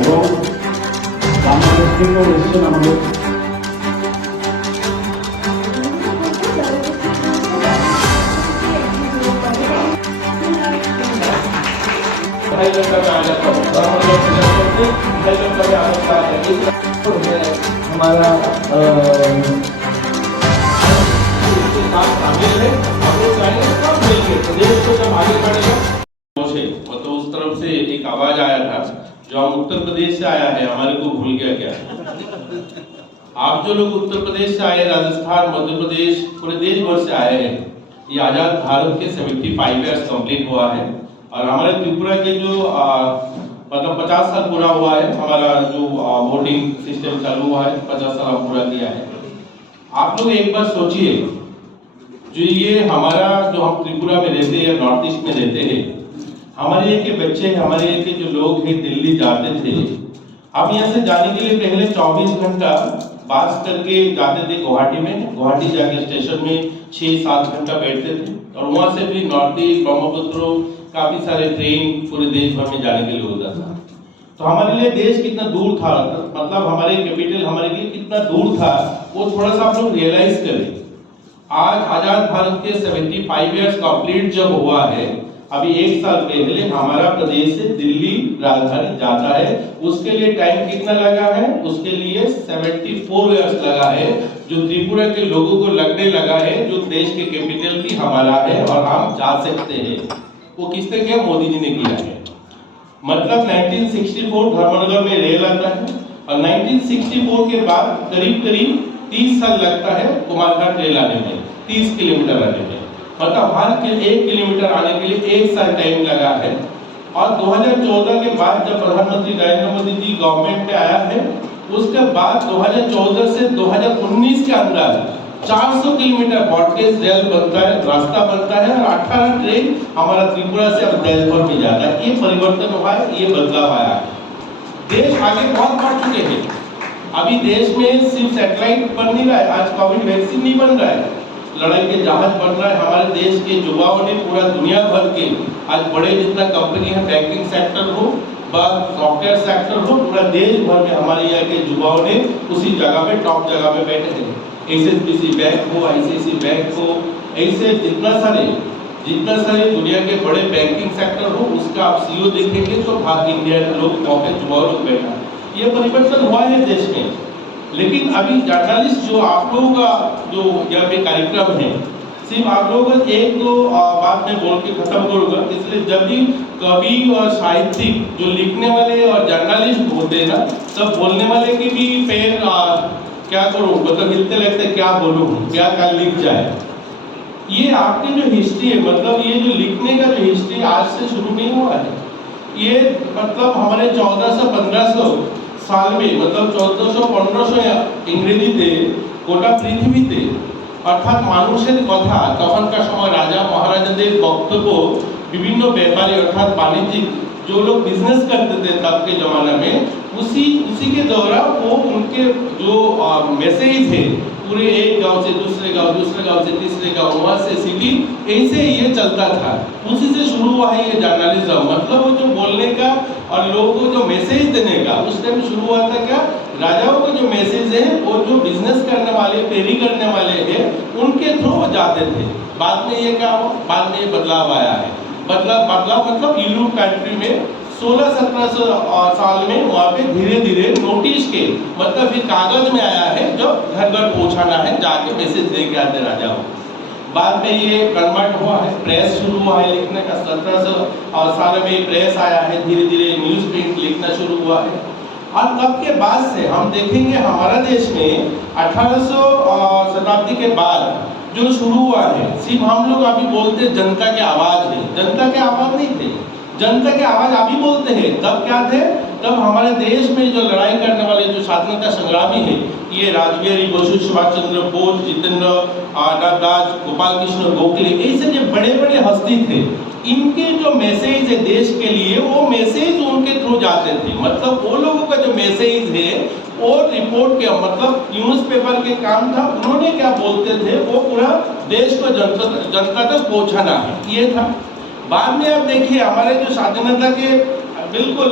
এবং বাংলাদেশ থেকেও এসেছেন আমাদের हमारा तो उस तरफ से एक आवाज आया था जो हम उत्तर प्रदेश से आया है, हमारे को भूल गया क्या? आप जो लोग उत्तर प्रदेश से आए, राजस्थान, मध्य प्रदेश, पूरे देश भर से आए हैं, ये आजाद भारत के 75 ईयर्स कंप्लीट हुआ है और हमारे त्रिपुरा के जो मतलब 50 साल पूरा हुआ है, हमारा जो वोटिंग सिस्टम चालू हुआ है 50 साल पूरा किया है। आप लोग एक बार सोचिए, जो ये हमारा जो हम त्रिपुरा में रहते हैं या नॉर्थ ईस्ट में रहते हैं, हमारे यहाँ के बच्चे, हमारे यहाँ के जो लोग हैं दिल्ली जाते थे, हम यहाँ से जाने के लिए पहले 24 घंटा बास करके जाते थे गुवाहाटी में, गुवाहाटी जाके स्टेशन में 6-7 घंटा बैठते थे और वहाँ से भी नॉर्थ ईस्ट, ब्रह्मपुत्र, काफी सारे ट्रेन पूरे देश भर में जाने के लिए होता था। तो हमारे लिए देश कितना दूर था, मतलब हमारे कैपिटल हमारे लिए कितना दूर था, वो थोड़ा सा आप लोग रियलाइज करें। आज आजाद भारत के 75 ईयर्स कंप्लीट जब हुआ है, अभी 1 साल पहले हमारा प्रदेश से दिल्ली राजधानी जाता है, उसके लिए टाइम कितना लगा है? उसके लिए 74 ईयर्स लगा है, जो त्रिपुरा के लोगों को लगने लगा है जो देश के कैपिटल भी हमारा है और हम जा सकते हैं। वो किसने किया? मोदी जी ने किया है। मतलब 1964 धर्मनगर में रेल आता है और 1964 के बाद करीब 30 साल लगता है कुमारघाट रेल आने में, 30 किलोमीटर आने में, मतलब हर 1 किलोमीटर आने के लिए 1 साल टाइम लगा है। और 2014 के बाद जब प्रधानमंत्री नरेंद्र मोदी जी गवर्नमेंट में आया है, उसके बाद 2014 से 2019 के अंदर 400 किलोमीटर ब्रॉडगेज रेल बनता है, रास्ता बनता है और 18 ट्रेन हमारा त्रिपुरा से अब देश भर में जाता है। ये परिवर्तन हुआ है, ये बदलाव आया है। देश आगे बहुत बढ़ चुके हैं। अभी देश में सिर्फ सैटेलाइट बन नहीं रहा है, आज कोविड वैक्सीन नहीं बन रहा है, लड़ाई के जहाज बन रहा है। हमारे देश के युवाओं ने पूरा दुनिया भर के आज बड़े जितना कंपनी है, बैंकिंग सेक्टर हो, सॉफ्टवेयर सेक्टर हो, पूरा देश भर में हमारे यहाँ के युवाओं ने उसी जगह पे टॉप जगह पे बैठे हैं। एसएसबीसी बैंक हो, आईसीआईसी बैंक हो, ऐसे जितना सारे दुनिया के बड़े बैंकिंग सेक्टर हो, उसका आप सीईओ देखेंगे तो भारत इंडिया लोग टॉप पे युवा लोग बैठा। ये परिवर्तन हुआ है देश में। लेकिन अभी जर्नलिस्ट जो आप लोगों का जो यहाँ पे कार्यक्रम है, सिर्फ आप लोगों को एक दो बात में बोल के खत्म करूंगा। इसलिए जब भी कवि और साहित्यिक जो लिखने वाले और जर्नलिस्ट होते हैं ना, तब बोलने वाले के भी पैर क्या करूं, मतलब हिलते लगते, क्या बोलूं, क्या कल लिख जाए। ये आपकी जो हिस्ट्री है, मतलब ये जो लिखने का जो हिस्ट्री आज से शुरू नहीं हुआ है, ये मतलब हमारे 1400-1500 साल में, मतलब 1400-1500 इंग्रेजी थे, गोटा पृथ्वी थे, अर्थात মানুষের কথা তখনকার সময় राजा महाराजाদের বক্তব্য, বিভিন্ন ব্যাপারী अर्थात वाणिज्यिक जो लोग बिजनेस करते थे तब के जमाने में, उसी के दौरान वो उनके जो मैसेज है पूरे एक गांव से दूसरे गांव से तीसरे गांव, वहाँ से सिटी, ऐसे ये चलता था। उसी से शुरू हुआ है ये जर्नलिज्म, मतलब वो जो बोलने का और लोगों को जो मैसेज देने का, उस टाइम शुरू हुआ था। क्या राजाओं को जो मैसेज है वो जो बिजनेस करने वाले, फेरी करने वाले हैं, उनके थ्रू वो जाते थे। बाद में ये क्या हुआ? बाद में ये बदलाव आया है। बदलाव मतलब यूरोप कंट्री में 1600-1700 साल में वहाँ पे धीरे धीरे नोटिस के, मतलब फिर कागज में आया है जो घर घर पहुँचाना है, जाके मैसेज दे के आते राजाओं। बाद में ये कन्वर्ट हुआ है, प्रेस शुरू हुआ है लिखने का, 1700 साल में प्रेस आया है, धीरे धीरे न्यूज प्रिंट लिखना शुरू हुआ है। और तब के बाद से हम देखेंगे हमारा देश में 1800 शताब्दी के बाद जो शुरू हुआ है, सिर्फ हम लोग अभी बोलते जनता की आवाज है, जनता की आवाज नहीं थे, जनता की आवाज अभी बोलते हैं। तब क्या थे? तब हमारे देश में जो लड़ाई करने वाले जो स्वाधीनता संग्रामी है, ये राजबिहारी बसु, सुभाष चंद्र बोस, जितेंद्र दास, गोपाल कृष्ण गोखले, ऐसे जो बड़े बड़े हस्ती थे, इनके जो मैसेज है देश के लिए, वो मैसेज उनके थ्रू जाते थे। मतलब वो लोगों का जो मैसेज है वो रिपोर्ट के, मतलब न्यूज़पेपर के काम था, उन्होंने क्या बोलते थे वो पूरा देश को जनता तक पहुंचाना है, ये था। बाद में अब देखिए हमारे जो स्वाधीनता के बिल्कुल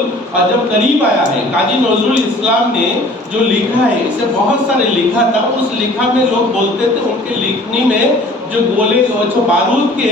जब करीब आया है, काजी नजरुल इस्लाम ने जो लिखा है, इसे बहुत सारे लिखा था, उस लिखा में लोग बोलते थे उनके लिखनी में जो गोले जो बारूद के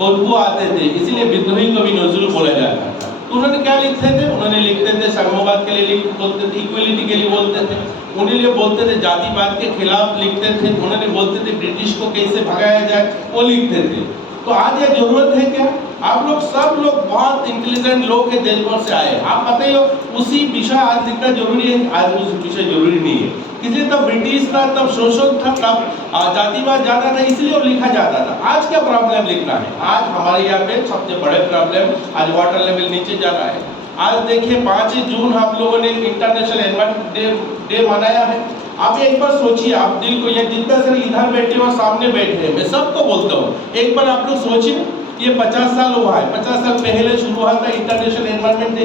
बदबू आते थे, इसीलिए विद्रोही कवि नजरुल बोला जाता था। तो उन्होंने क्या लिखते थे? उन्होंने लिखते थे साम्यवाद के लिए बोलते थे, इक्वलिटी के लिए बोलते थे, उन्हीं लिए बोलते थे, जातिवाद के खिलाफ लिखते थे, उन्होंने बोलते थे ब्रिटिश को कैसे भगाया जाए, वो लिखते थे। तो आज ये जरूरत है क्या? आप लोग सब लोग बहुत इंटेलिजेंट लोग हैं, देश भर से आए, आप बताइए उसी विषय आज लिखना जरूरी है? आज उस विषय जरूरी नहीं है, इसलिए तब ब्रिटिश था, तब शोषण था, तब जातिवाद ज्यादा था, इसलिए वो लिखा जाता था। आज क्या प्रॉब्लम लिखना है? आज हमारे यहाँ पे सबसे बड़े प्रॉब्लम, आज वाटर लेवल नीचे जा रहा है। आज देखिए 5 जून हम लोगों ने इंटरनेशनल एनवायरनमेंट डे मनाया है। आप एक बार सोचिए, आप दिल को, ये जितना सारे इधर बैठे और सामने बैठे हैं, मैं सबको बोलता हूँ, एक बार आप लोग सोचिए, ये 50 साल हुआ है, 50 साल पहले शुरू हुआ था इंटरनेशनल एनवायरनमेंट डे।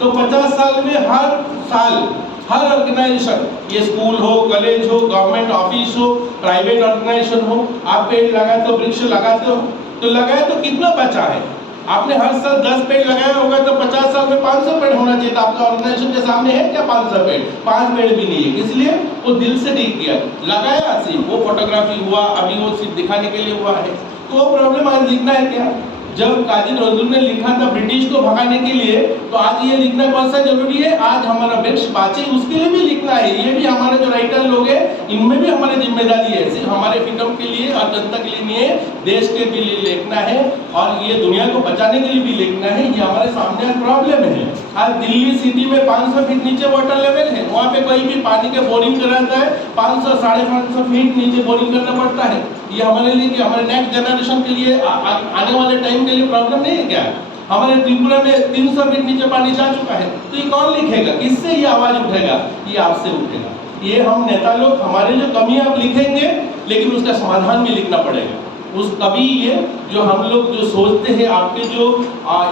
तो 50 साल में हर साल हर ऑर्गेनाइजेशन, ये स्कूल हो, कॉलेज हो, गवर्नमेंट ऑफिस हो, प्राइवेट ऑर्गेनाइजेशन हो, आप पेड़ लगाते हो, वृक्ष लगाते हो, तो लगाए तो कितना बचा है? आपने हर साल 10 पेड़ लगाया होगा, तो 50 साल में 500 पेड़ होना चाहिए था। आपका ऑर्गेनाइजेशन के सामने है क्या 500 पेड़? 5 पेड़ भी नहीं है, इसलिए वो दिल से नहीं किया, लगाया सिर्फ, वो फोटोग्राफी हुआ, अभी वो सिर्फ दिखाने के लिए हुआ है। तो वो प्रॉब्लम आज लिखना है क्या? जब काजी नजरुल ने लिखा था ब्रिटिश को भगाने के लिए, तो आज ये लिखना कौन सा जरूरी है? आज हमारा वृक्ष बाँचे, उसके लिए भी लिखना है। ये भी हमारे जो राइटर लोग हैं, इनमें भी हमारी जिम्मेदारी है, सिर्फ हमारे फ्रीडम के लिए और जनता के लिए नहीं है, देश के भी लिए लिखना है और ये दुनिया को बचाने के लिए भी लिखना है। ये हमारे सामने प्रॉब्लम है। आज दिल्ली सिटी में 500 फीट नीचे वाटर लेवल है, वहाँ पे कोई भी पानी के बोरिंग कराता है, 500 साढ़े 500 फीट नीचे बोरिंग करना पड़ता है। ये हमारे लिए, कि हमारे नेक्स्ट जनरेशन के लिए, आने वाले टाइम के लिए प्रॉब्लम नहीं है क्या? हमारे त्रिपुरा में 300 फीट नीचे पानी जा चुका है, तो ये कौन लिखेगा? किससे ये आवाज उठेगा? ये आपसे उठेगा। ये हम नेता लोग, हमारे जो कमी आप लिखेंगे, लेकिन उसका समाधान भी लिखना पड़ेगा। उस कभी ये जो हम लोग जो सोचते हैं, आपके जो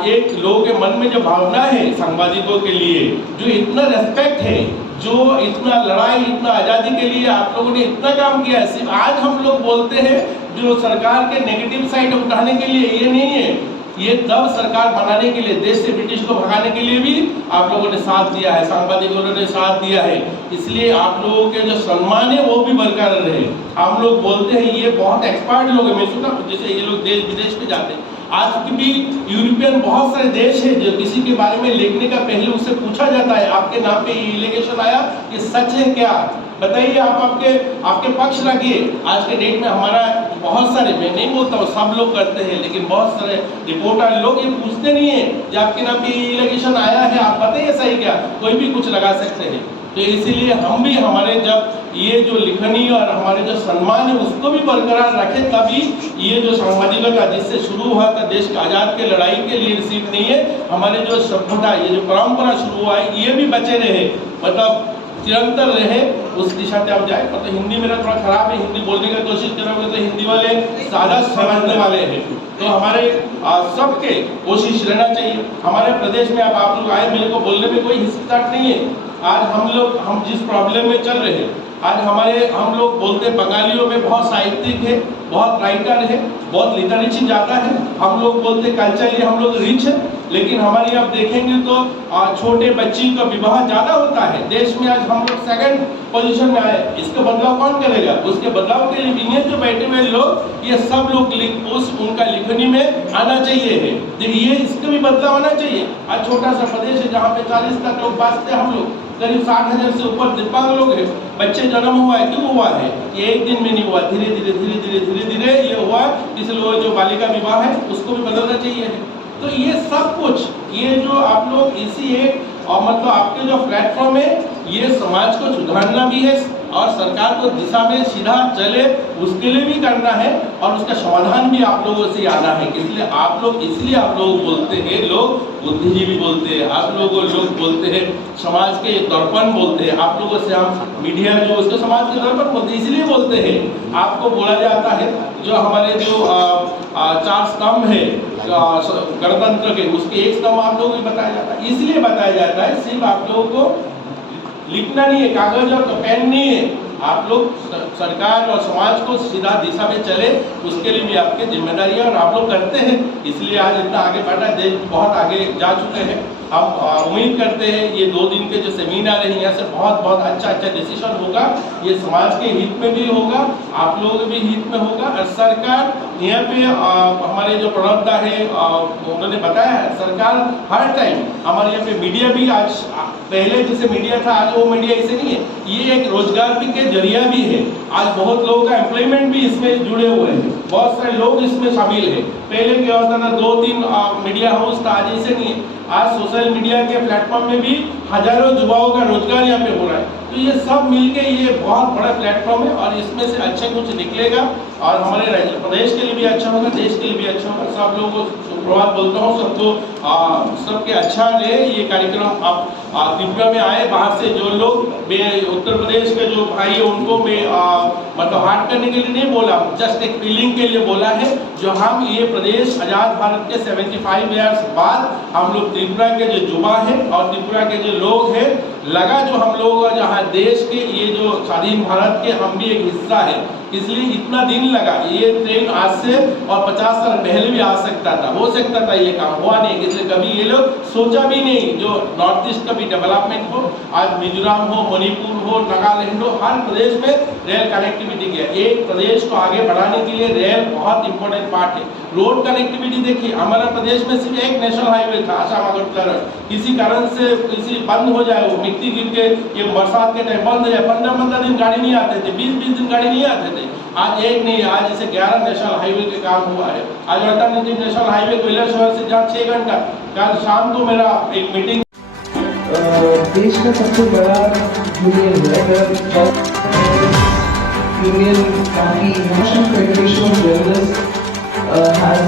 एक लोगों के मन में जो भावना है सांबादिकों के लिए, जो इतना रेस्पेक्ट है, जो इतना लड़ाई, इतना आज़ादी के लिए आप लोगों ने इतना काम किया है, सिर्फ आज हम लोग बोलते हैं जो सरकार के नेगेटिव साइड उठाने के लिए, ये नहीं है। ये तब सरकार बनाने के लिए, देश से ब्रिटिश को भगाने के लिए भी आप लोगों ने साथ दिया है, सांबादिकों ने साथ दिया है, इसलिए आप लोगों के जो सम्मान है वो भी बरकरार रहे। हम लोग बोलते हैं ये बहुत एक्सपर्ट लोग हैं, मैं सुना जैसे ये लोग देश विदेश में जाते हैं, आज भी यूरोपियन बहुत सारे देश हैं जो किसी के बारे में लिखने का पहले उससे पूछा जाता है, आपके नाम पे एलिगेशन आया, ये सच है क्या? बताइए, आप आपके पक्ष रखिए। आज के डेट में हमारा बहुत सारे, मैं नहीं बोलता हूँ सब लोग करते हैं, लेकिन बहुत सारे रिपोर्टर लोग ये पूछते नहीं है कि आपके नाम पे एलिगेशन आया है, आप बताइए सही क्या? कोई भी कुछ लगा सकते हैं। तो इसीलिए हम भी हमारे जब ये जो लिखनी और हमारे जो सम्मान है उसको भी बरकरार रखें, तभी ये जो सामाजिकता जिससे शुरू हुआ था देश के आज़ाद के लड़ाई के लिए सिर्फ नहीं है, हमारे जो सभ्यता, ये जो परंपरा शुरू हुआ है, ये भी बचे रहे, मतलब निरंतर रहे, उस दिशा से आप जाए। मतलब हिंदी मेरा थोड़ा खराब है, हिंदी बोलने की कोशिश करोगे तो हिंदी वाले ज़्यादा समझने वाले हैं, तो हमारे सबके कोशिश रहना चाहिए। हमारे प्रदेश में अब आप लोग आए, मेरे को बोलने में कोई हिचकिचाहट नहीं है। आज हम जिस प्रॉब्लम में चल रहे हैं, आज हम लोग बोलते हैं बंगालियों में बहुत साहित्यिक है, बहुत राइटर है, बहुत लिटरेचर ज़्यादा है। हम लोग बोलते हैं कल्चरली हम लोग रिच है, लेकिन हमारे आप देखेंगे तो छोटे बच्ची का विवाह ज़्यादा होता है। देश में आज हम लोग सेकंड पोजीशन में आए, इसका बदलाव कौन करेगा? उसके बदलाव के लिए ये जो बैठे हुए लोग, ये सब लोग उनका लिखनी में आना चाहिए है, ये इसका भी बदलाव आना चाहिए। आज छोटा सा प्रदेश है जहाँ पे 40 तक लोग बसते, हम लोग करीब 60,000 से ऊपर दिव्यांग लोग हैं। बच्चे जन्म हुआ है, क्यों हुआ है? ये एक दिन में नहीं हुआ, धीरे धीरे ये हुआ, इसलिए जो बालिका विवाह है उसको भी बदलना चाहिए। तो ये सब कुछ, ये जो आप लोग इसी एक और मतलब आपके जो प्लेटफॉर्म है, ये समाज को सुधारना भी है और सरकार को दिशा में सीधा चले उसके लिए भी करना है, और उसका समाधान भी आप लोगों से आना है। इसलिए आप लोग बोलते हैं, लोग बुद्धिजीवी बोलते हैं, आप लोग बोलते हैं समाज के दर्पण बोलते हैं, आप लोगों से हम मीडिया जो उसके समाज के दर्पण बोलते हैं, इसलिए बोलते हैं। आपको बोला जाता है जो हमारे जो 4 स्तंभ है गणतंत्र के, उसके एक स्तंभ आप लोगों को बताया जाता है, इसलिए बताया जाता है सिर्फ आप लोगों को लिखना नहीं है, कागज और पेन नहीं है, आप लोग सरकार और समाज को सीधा दिशा में चले, उसके लिए भी आपकी जिम्मेदारी है और आप लोग करते हैं, इसलिए आज इतना आगे बढ़ा, देश बहुत आगे जा चुके हैं। हम उम्मीद करते हैं ये 2 दिन के जो सेमिनार है यहाँ से बहुत अच्छा डिसीजन होगा, ये समाज के हित में भी होगा, आप लोगों के भी हित में होगा। और सरकार यहाँ पे हमारे जो प्रणब दा है उन्होंने बताया है, सरकार हर टाइम हमारे यहाँ पे मीडिया भी आज पहले जैसे मीडिया था आज वो मीडिया ऐसे नहीं है, ये एक रोजगार भी के जरिया भी है। आज बहुत लोगों का एम्प्लॉयमेंट भी इसमें जुड़े हुए हैं, बहुत सारे लोग इसमें शामिल है। पहले क्या होता था 2-3 मीडिया हाउस था, आज ऐसे नहीं है। आज सोशल मीडिया के प्लेटफॉर्म में भी हजारों युवाओं का रोजगार यहाँ पे हो रहा है। तो ये सब मिलके ये बहुत बड़ा प्लेटफॉर्म है और इसमें से अच्छा कुछ निकलेगा और हमारे प्रदेश के लिए भी अच्छा होगा, देश के लिए भी अच्छा होगा। सब लोगों को सुप्रभात बोलता हूँ, सबको सबके अच्छा रहे ये कार्यक्रम। आप त्रिपुरा में आए बाहर से जो लोग, उत्तर प्रदेश के जो भाई है उनको मैं मतलब हार्ट करने के लिए नहीं बोला, जस्ट एक फीलिंग के लिए बोला है। जो हम ये प्रदेश आज़ाद भारत के 75 ईयर्स बाद हम लोग त्रिपुरा के जो युवा है और त्रिपुरा के जो लोग हैं, लगा जो हम लोग जहाँ देश के ये जो स्वाधीन भारत के हम भी एक हिस्सा है, इसलिए इतना दिन लगा। ये ट्रेन आज से और 50 साल पहले भी आ सकता था, हो सकता था, ये काम हुआ नहीं, इसलिए कभी ये लोग सोचा भी नहीं जो नॉर्थ ईस्ट का भी डेवलपमेंट हो। आज मिजोरम हो, मणिपुर हो, नागालैंड हो, हर प्रदेश में रेल कनेक्टिविटी किया। एक प्रदेश को आगे बढ़ाने के लिए रेल बहुत इंपॉर्टेंट पार्ट है। रोड कनेक्टिविटी देखिए, हमारा प्रदेश में सिर्फ एक नेशनल हाईवे था आसाम अगरतला, किसी कारण से किसी बंद हो जाए, वो मिट्टी गिर के ये बरसात के टाइम बंद हो जाए, 15-15 दिन गाड़ी नहीं आते थे, 20-20 दिन गाड़ी नहीं आते थे। आज एक नहीं, आज जैसे 11 नेशनल हाईवे के काम हुआ है। आज अल्टरनेटिव नेशनल हाईवे कोयला शहर से जहाँ 6 घंटा, कल शाम को मेरा एक मीटिंग। देश का सबसे बड़ा यूनियन है, यूनियन काफी national federation of journalist has